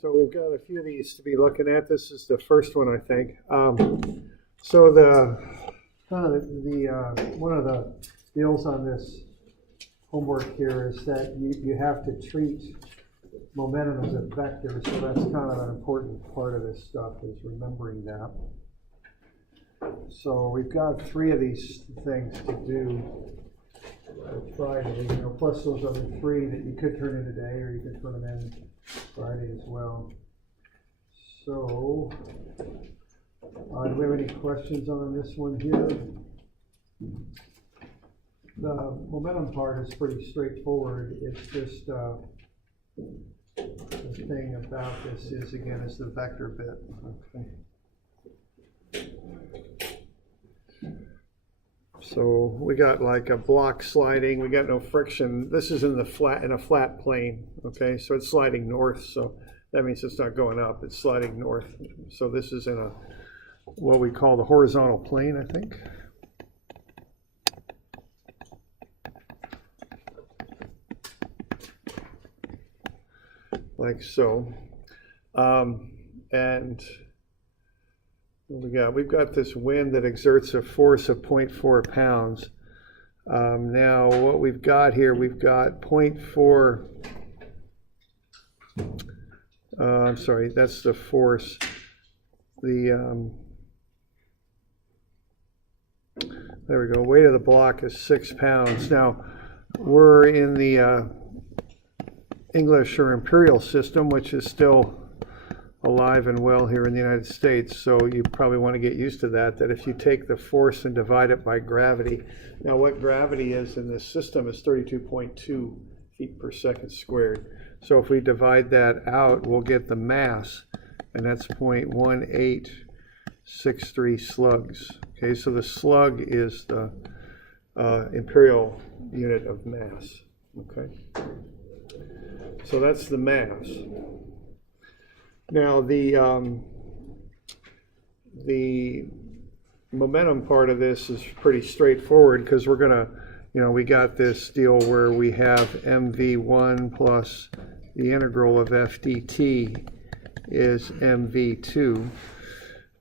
So we've got a few of these to be looking at. This is the first one, I think. So the one of the deals on this homework here is that you have to treat momentum as a vector. So that's kind of an important part of this stuff, is remembering that. So we've got 3 of these things to do. Friday, plus those other 3 that you could turn in today, or you could turn them in Friday as well. So, do we have any questions on this one here? The momentum part is pretty straightforward. It's just the thing about this is the vector bit. Okay. So we got like a block sliding. We got no friction. This is in a flat plane. Okay, so it's sliding north. So that means it's not going up. It's sliding north. So this is in what we call the horizontal plane, I think. Like so. And we've got this wind that exerts a force of 0.4 pounds. Now what we've got here, we've got 0.4, I'm sorry, that's the force. There we go, weight of the block is 6 pounds. Now we're in the English or imperial system, which is still alive and well here in the United States, so you probably want to get used to that if you take the force and divide it by gravity. Now what gravity is in this system is 32.2 feet per second squared. So if we divide that out, we'll get the mass, and that's 0.1863 slugs. Okay, so the slug is the imperial unit of mass. Okay, so that's the mass. Now the momentum part of this is pretty straightforward, because we're gonna, we got this deal where we have mv1 plus the integral of f dt is mv2.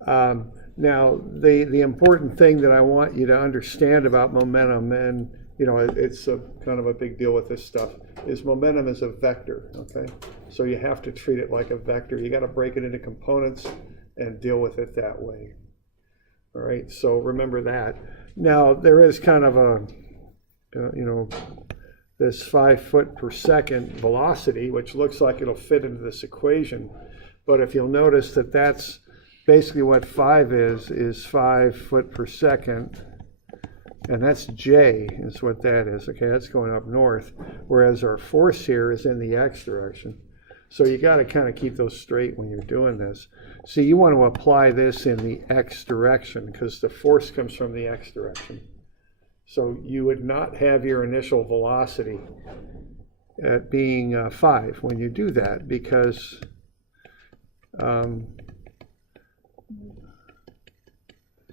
Now the important thing that I want you to understand about momentum, and it's kind of a big deal with this stuff, is momentum is a vector. Okay, so you have to treat it like a vector. You got to break it into components and deal with it that way. All right, so remember that. Now there is kind of a this 5 foot per second velocity, which looks like it'll fit into this equation, but if you'll notice that that's basically what 5 is 5 foot per second. And that's J is what that is. Okay, that's going up north, whereas our force here is in the x direction. So you got to kind of keep those straight when you're doing this. So you want to apply this in the x direction, because the force comes from the x direction. So you would not have your initial velocity at being 5 when you do that, because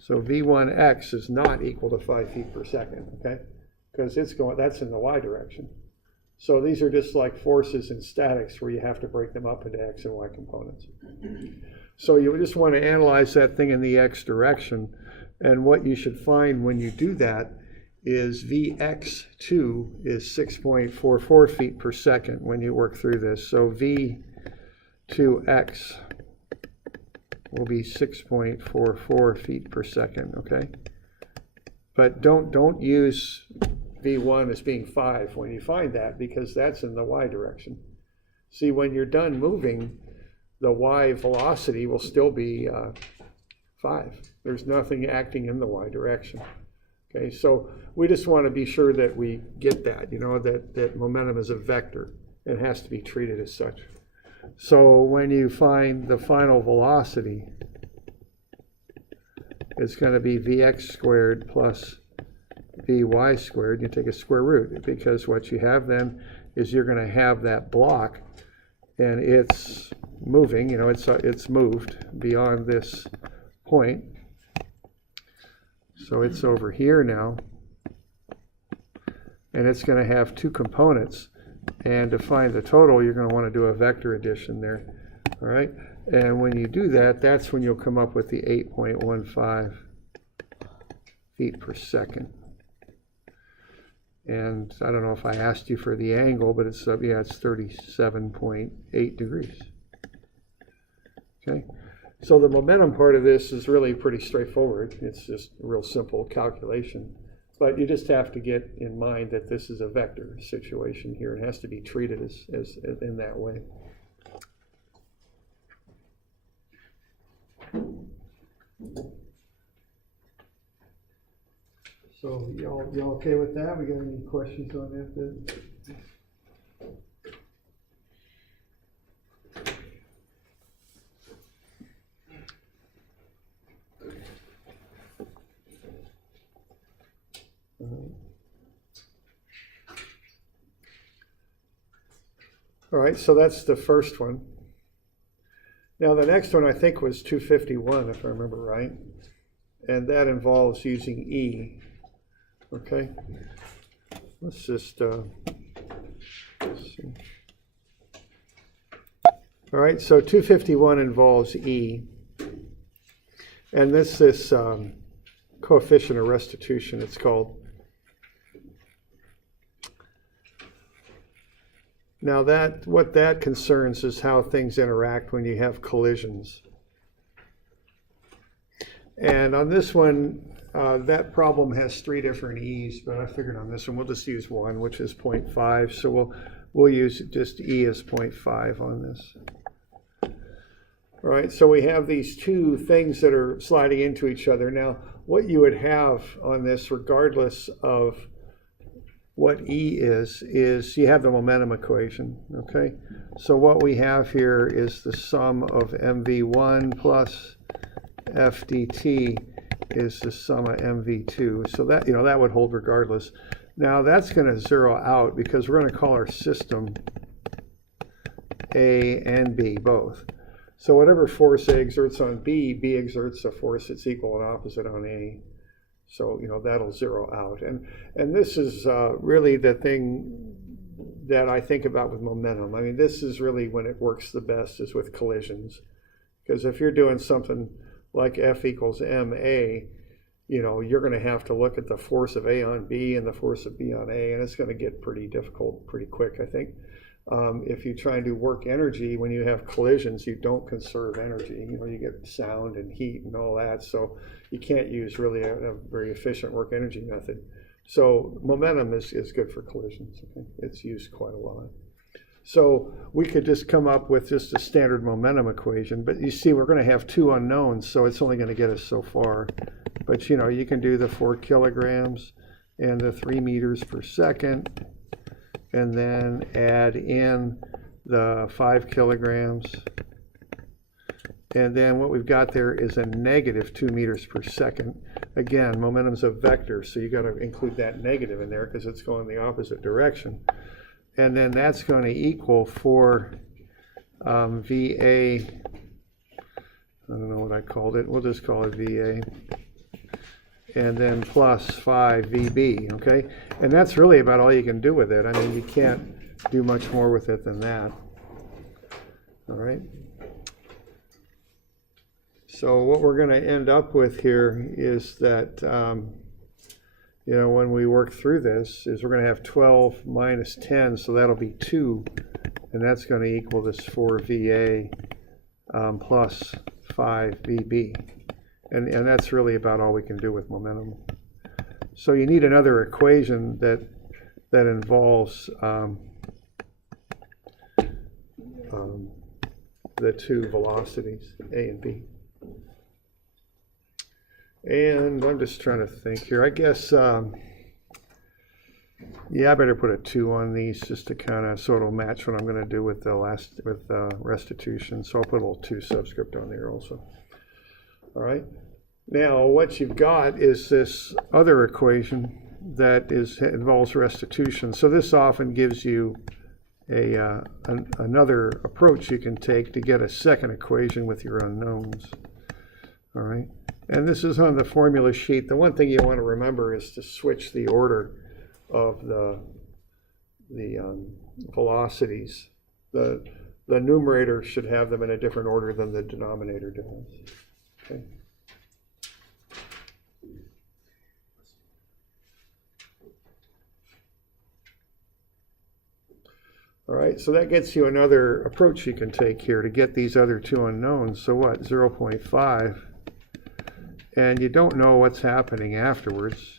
so v1x is not equal to 5 feet per second, okay? Because that's in the y direction. So these are just like forces in statics, where you have to break them up into x and y components. So you just want to analyze that thing in the x direction, and what you should find when you do that is vx2 is 6.44 feet per second when you work through this. So v2x will be 6.44 feet per second, okay? But don't use v1 as being 5 when you find that, because that's in the y direction. See, when you're done moving, the y velocity will still be 5. There's nothing acting in the y direction. Okay, so we just want to be sure that we get that, that momentum is a vector. It has to be treated as such. So when you find the final velocity, it's going to be vx squared plus vy squared. You take a square root, because what you have then is you're going to have that block, and it's moving, it's moved beyond this point. So it's over here now, and it's going to have 2 components. And to find the total, you're going to want to do a vector addition there. All right, and when you do that, that's when you'll come up with the 8.15 feet per second. And I don't know if I asked you for the angle, but it's yeah, it's 37.8 degrees. Okay, so the momentum part of this is really pretty straightforward. It's just a real simple calculation. But you just have to get in mind that this is a vector situation here. It has to be treated as in that way. So y'all okay with that? We got any questions on that bit? All right, so that's the first one. Now the next one I think was 251, if I remember right, and that involves using E. Okay, let's just let's see. All right, so 251 involves E, and this coefficient of restitution, it's called. Now what that concerns is how things interact when you have collisions. And on this one, that problem has 3 different E's, but I figured on this one we'll just use one, which is 0.5. So we'll use just E as 0.5 on this. All right, so we have these two things that are sliding into each other. Now, what you would have on this, regardless of what E is you have the momentum equation, okay? So what we have here is the sum of mv1 plus f dt is the sum of mv2. So that, that would hold regardless. Now that's going to zero out because we're going to call our system A and B both. So whatever force A exerts on B, B exerts a force that's equal and opposite on A. So, that'll zero out. And this is really the thing that I think about with momentum. I mean, this is really when it works the best is with collisions. Because if you're doing something like F equals ma, you're going to have to look at the force of A on B and the force of B on A, and it's going to get pretty difficult pretty quick, I think. If you try and do work energy, when you have collisions, you don't conserve energy. You get sound and heat and all that, so you can't use really a very efficient work energy method. So momentum is good for collisions. Okay? It's used quite a lot. So we could just come up with just a standard momentum equation, but you see we're going to have 2 unknowns, so it's only going to get us so far. But you can do the 4 kilograms and the 3 meters per second, and then add in the 5 kilograms. And then what we've got there is a negative 2 meters per second. Again, momentum's a vector, so you got to include that negative in there because it's going the opposite direction. And then that's going to equal for VA, I don't know what I called it, we'll just call it VA. And then plus 5 VB, okay? And that's really about all you can do with it. I mean, you can't do much more with it than that. All right? So what we're going to end up with here is that, when we work through this, is we're going to have 12 minus 10, so that'll be 2, and that's going to equal this 4 VA plus 5 VB. And that's really about all we can do with momentum. So you need another equation that involves the 2 velocities, A and B. And I'm just trying to think here. I guess, yeah, I better put a 2 on these just to kind of so it'll match what I'm going to do with the restitution. So I'll put a little 2 subscript on there also. All right. Now what you've got is this other equation that involves restitution. So this often gives you another approach you can take to get a second equation with your unknowns. All right. And this is on the formula sheet. The one thing you want to remember is to switch the order of the velocities. The the numerator should have them in a different order than the denominator does. Okay. All right, so that gets you another approach you can take here to get these other two unknowns. So what, 0.5, and you don't know what's happening afterwards,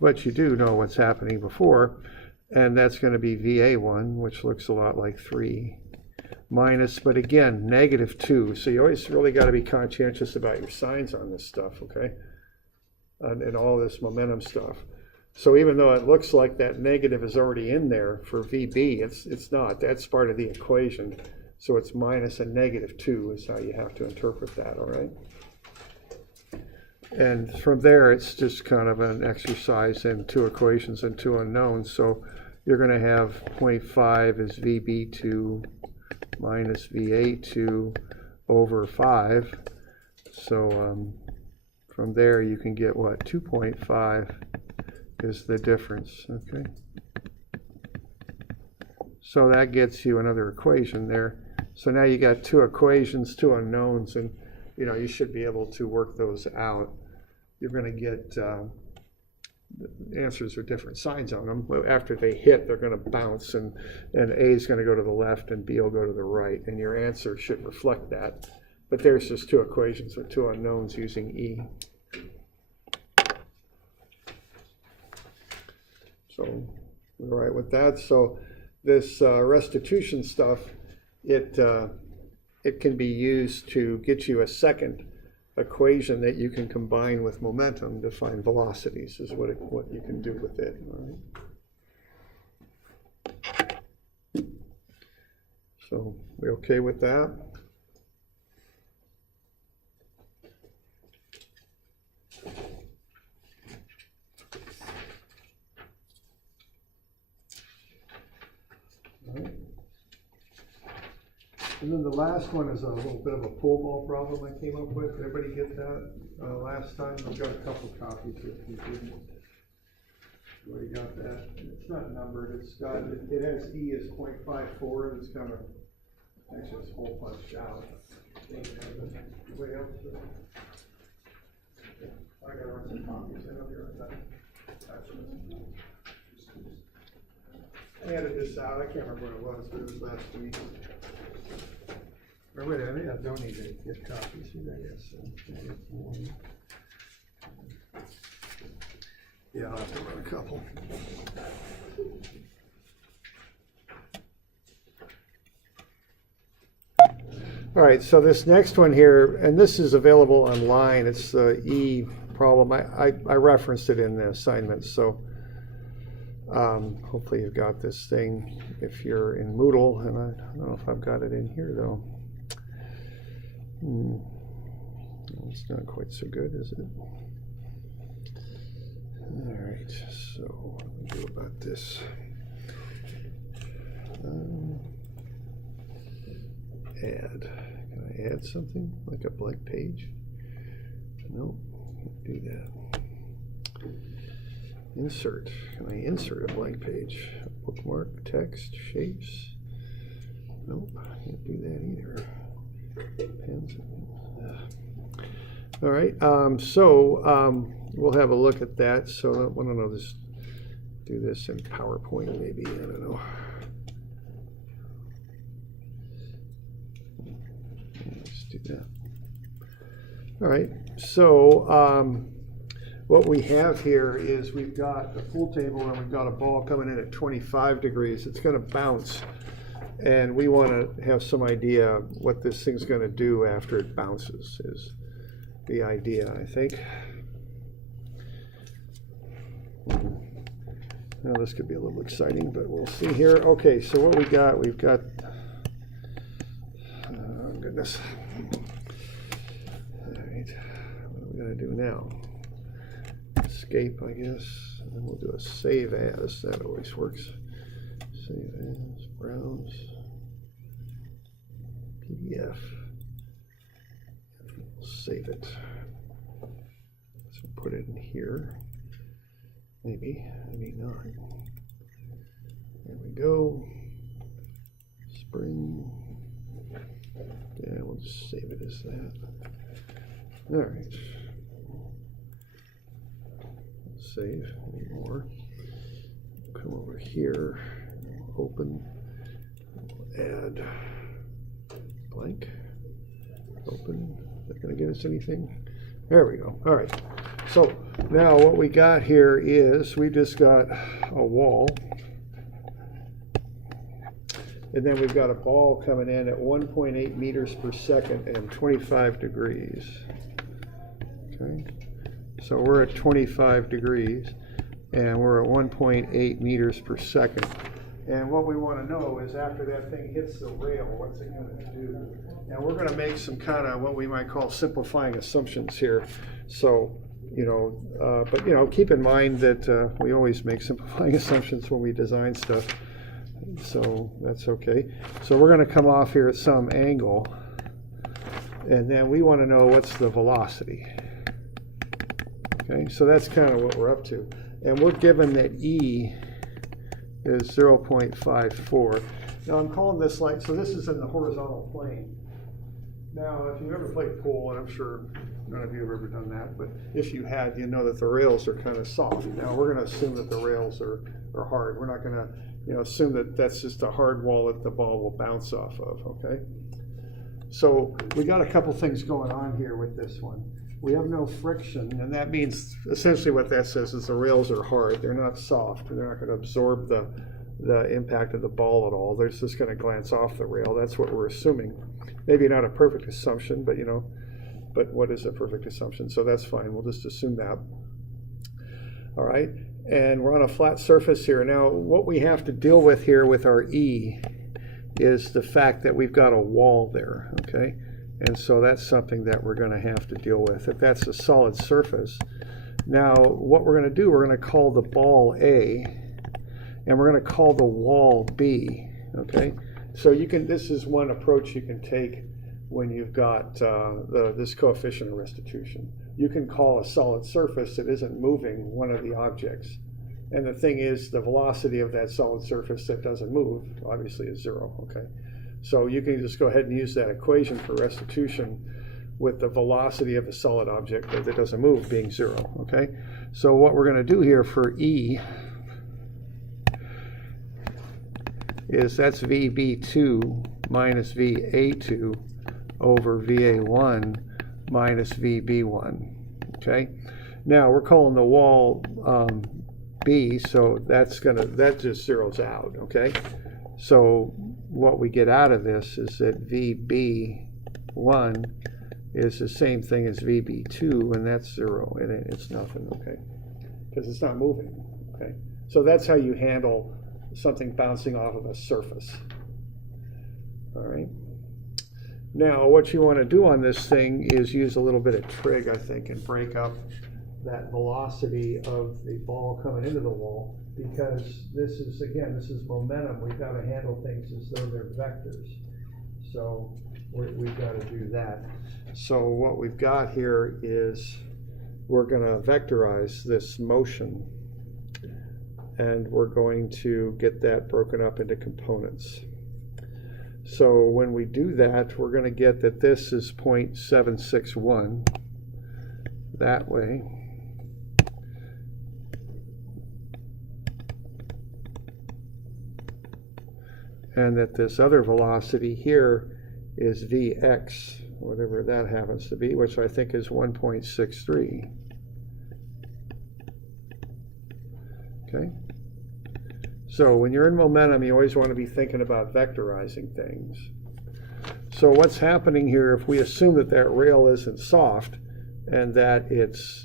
but you do know what's happening before, and that's going to be VA1, which looks a lot like 3, minus, but again, -2. So you always really got to be conscientious about your signs on this stuff, okay? And all this momentum stuff. So even though it looks like that negative is already in there for VB, it's not. That's part of the equation. So it's minus a -2 is how you have to interpret that, all right? And from there, it's just kind of an exercise in two equations and two unknowns. So you're going to have 0.5 is VB2 minus VA2 over 5. So from there, you can get what? 2.5 is the difference, okay? So that gets you another equation there. So now you got two equations, two unknowns, and you should be able to work those out. You're going to get the answers with different signs on them. After they hit, they're going to bounce, and A is going to go to the left and B will go to the right, and your answer should reflect that. But there's just two equations with two unknowns using E. So we're right with that. So this restitution stuff, it can be used to get you a second equation that you can combine with momentum to find velocities, is what you can do with it. All right. So we okay with that? All right. And then the last one is a little bit of a pool ball problem I came up with. Everybody get that last time? I've got a couple copies if you didn't. Everybody got that? It's not numbered. It has E as 0.54, and it's kind of actually it's hole punched out. Anybody else? I gotta run some copies. I know you're on that. I added this out. I can't remember what it was, but it was last week. Or wait, I don't need to get copies, I guess. Yeah, I'll have to run a couple. All right, so this next one here, and this is available online. It's the E problem. I referenced it in the assignments, so hopefully you've got this thing if you're in Moodle, and I don't know if I've got it in here though. It's not quite so good, is it? All right, so what do we do about this? Add. Can I add something like a blank page? No, can't do that. Insert. Can I insert a blank page? Bookmark, text, shapes? Nope, can't do that either. Pens. All right, we'll have a look at that. So I don't know, just do this in PowerPoint maybe, I don't know. Let's do that. All right, so what we have here is we've got the pool table and we've got a ball coming in at 25 degrees. It's going to bounce. And we want to have some idea what this thing's going to do after it bounces is the idea, I think. Now this could be a little exciting, but we'll see here. Okay, so what we've got, oh goodness. All right, what are we going to do now? Escape, I guess, and then we'll do a save as. That always works. Save as, browse, PDF, we'll save it. So put it in here, maybe not. There we go. spring. Yeah, we'll just save it as that. All right. Save more. Come over here, open, add blank, open. Is that going to get us anything? There we go. All right. So now what we got here is we just got a wall. And then we've got a ball coming in at 1.8 meters per second and 25 degrees. Okay. So we're at 25 degrees and we're at 1.8 meters per second. And what we want to know is after that thing hits the rail, what's it going to do? Now we're going to make some kind of what we might call simplifying assumptions here. So, but keep in mind that we always make simplifying assumptions when we design stuff. So that's okay. So we're going to come off here at some angle, and then we want to know what's the velocity. Okay, so that's kind of what we're up to. And we're given that E is 0.54. Now I'm calling this so this is in the horizontal plane. Now, if you've ever played pool, and I'm sure none of you have ever done that, but if you had, you know that the rails are kind of soft. Now we're going to assume that the rails are hard. We're not going to assume that that's just a hard wall that the ball will bounce off of, okay? So we got a couple things going on here with this one. We have no friction, and that means essentially what that says is the rails are hard. They're not soft. They're not going to absorb the impact of the ball at all. They're just going to glance off the rail. That's what we're assuming. Maybe not a perfect assumption, but but what is a perfect assumption? So that's fine. We'll just assume that. All right. And we're on a flat surface here. Now, what we have to deal with here with our E is the fact that we've got a wall there, okay? And so that's something that we're going to have to deal with. If that's a solid surface, now what we're going to do, we're going to call the ball A, and we're going to call the wall B, okay? So this is one approach you can take when you've got this coefficient of restitution. You can call a solid surface that isn't moving one of the objects. And the thing is, the velocity of that solid surface that doesn't move, obviously, is 0, okay? So you can just go ahead and use that equation for restitution with the velocity of the solid object that doesn't move being 0, okay? So what we're going to do here for E is that's VB2 minus VA2 over VA1 minus VB1, okay? Now we're calling the wall B, so that just zeroes out, okay? So what we get out of this is that VB1 is the same thing as VB2, and that's 0, and it's nothing, okay? Because it's not moving, okay? So that's how you handle something bouncing off of a surface, all right? Now, what you want to do on this thing is use a little bit of trig, I think, and break up that velocity of the ball coming into the wall, because this is momentum. We've got to handle things as though they're vectors. So we've got to do that. So what we've got here is we're going to vectorize this motion, and we're going to get that broken up into components. So when we do that, we're going to get that this is 0.761 that way. And that this other velocity here is Vx, whatever that happens to be, which I think is 1.63. Okay? So when you're in momentum, you always want to be thinking about vectorizing things. So what's happening here, if we assume that that rail isn't soft and that it's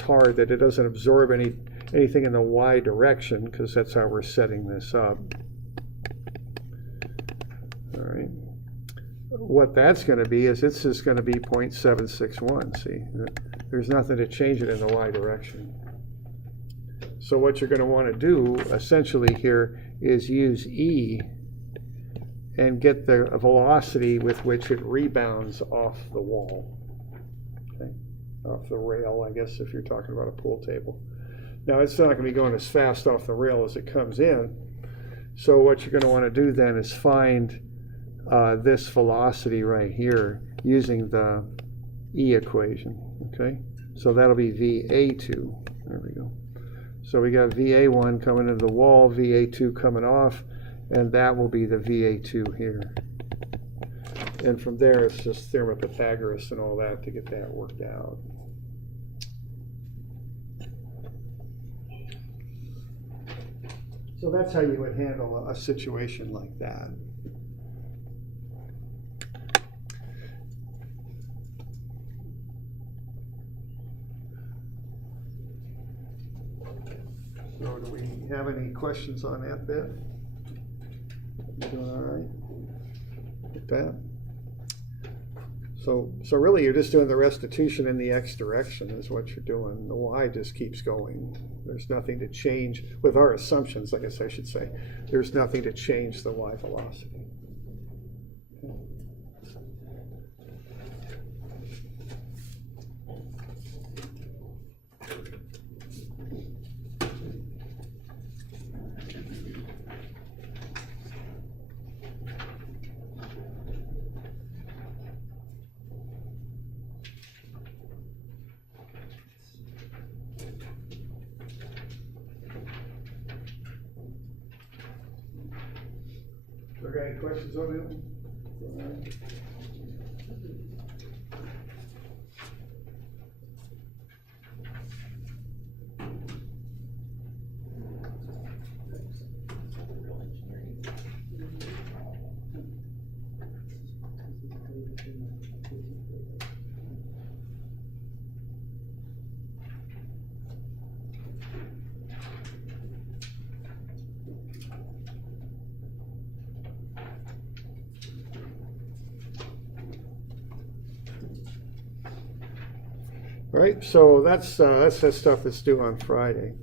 hard, that it doesn't absorb anything in the y direction, because that's how we're setting this up. All right. What that's going to be is it's just going to be 0.761. See, there's nothing to change it in the y direction. So what you're going to want to do essentially here is use E and get the velocity with which it rebounds off the wall, okay? Off the rail, I guess, if you're talking about a pool table. Now, it's not going to be going as fast off the rail as it comes in, So what you're going to want to do then is find this velocity right here using the E equation, okay? So that'll be VA2. There we go. So we got VA1 coming into the wall, VA2 coming off, and that will be the VA2 here. And from there, it's just theorem of Pythagoras and all that to get that worked out. So that's how you would handle a situation like that. So do we have any questions on that bit? You doing all right with that? So really you're just doing the restitution in the x direction is what you're doing. The y just keeps going. There's nothing to change with our assumptions, I guess I should say. There's nothing to change the y velocity. Okay, any questions on it? Right, so that's that stuff that's due on Friday.